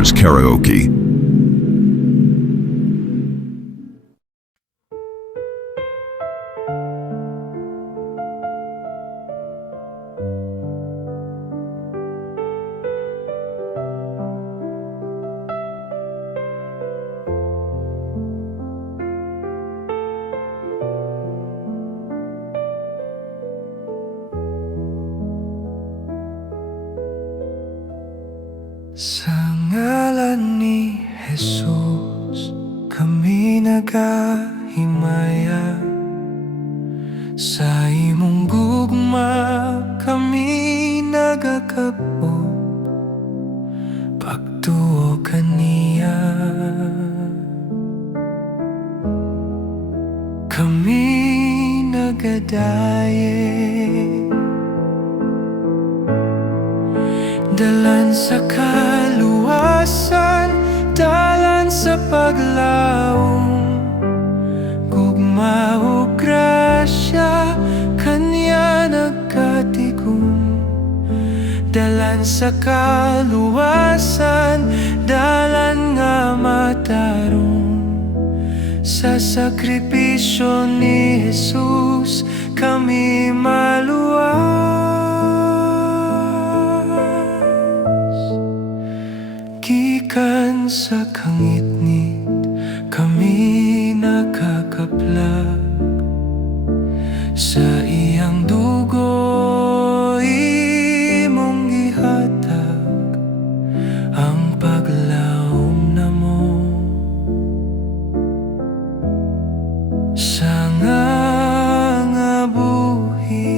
Sisters Karaoke. Sa ngalan ni Jesus, kami nagahimaya. Sa imong gugma, kami nagakabot. Pagtuo kaniya, kami nagadaye. Dalan sa kaluwasan, dalan sa paglaom. Gugma o grasya, kanya nagkatigom. Dalan sa kaluwasan, dalan nga matarong. Sa sakripisyo ni Jesus, kami maluwas. Gikan sa kangitngit, kami nakakaplag. Sa iyang dugo, imong gihatag ang paglaom namo. Sa nga buhi,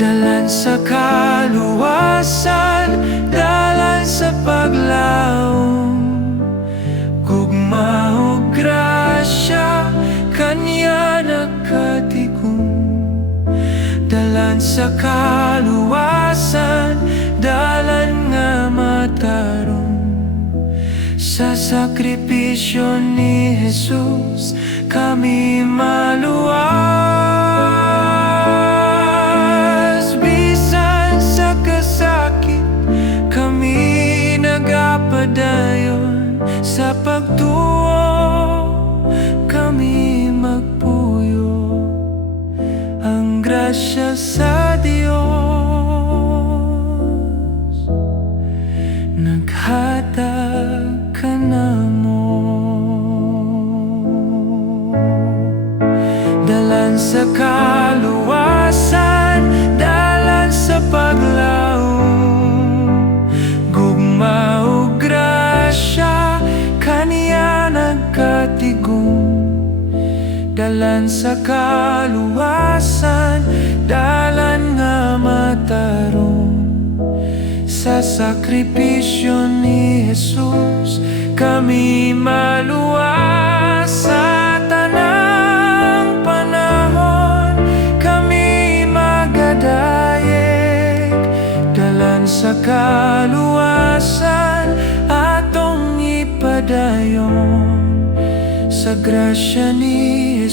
dalan sa kaluwasan, dalan sa paglaom. Gugma o grasya, kanya nagkatigom. Dalan sa kaluwasan, dalan nga matarong. Sa sakripisyo ni Jesus, kami maluwas. Bisan sa kasakit, kami nagapadayon. Sa pagtuo, kami magpuyo. Ang grasya sa Diyos, naghatag ka namo. Dalan sa kaluwasan, dalan sa paglaom. Gugma o grasya, kaniya nagkatigom. Dalan sa kaluwasan, dalan nga matarong. Sa sakripisyo ni Jesus, kami maluwas. Sa tanang panahon, kami magadayeg. Dalan sa kaluwasan, atong ipadayon. Sa grasya ni